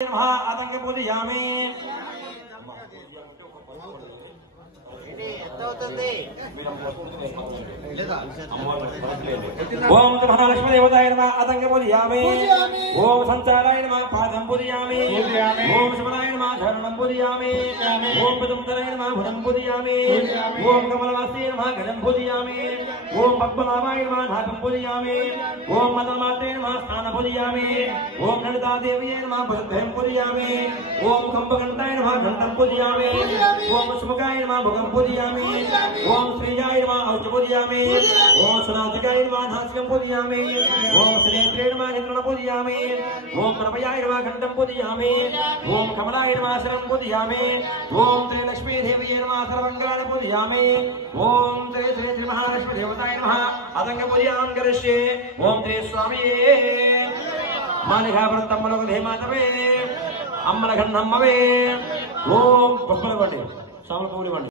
आतंक पूजयामि ओम महालक्ष्मी देवताय नमः आतंक पूजयामि ओम संचाराय नमः पादं पूजयामि ओम शिवनाय नमः शरणं पूजयामि ओम पद्मधराय नमः भुजं पूजयामि ओम कमलवासिने नमः गजं पूजयामि ओम पद्मनाभाय नमः नाभं पूजयामि ओम मदनमात्रे नमः स्थानं पूजयामि ओम ललितादेव्यै नमः भुजं पूजयामि ओम कंबघंटाय नमः घंटं पूजयामि ओम सुमुखाय नमः भुजं पूजयामि ओम श्रीयाय नमः औषधं पूजयामि ओम सुनासिकाय नमः नासिकं पूजयामि ओम श्रीनेत्रे नमः नेत्रं पूजयामि ओम प्रभयाय नमः घंटं पूजयामि ओम कमलाय नमः शरणं पूजयामि ओम श्री लक्ष्मी देव्यै नमः सर्वमंगलानि पूजयामि ओम श्री श्री महालक्ष्मी देवताय नमः आतंक पूजयामि करिष्ये ओम श्री स्वामी मालिकाव्रतं मनोगधेमातवे अम्मलघन्नम्मवे ओम पुष्पलवटे सामलपूरिवण्ण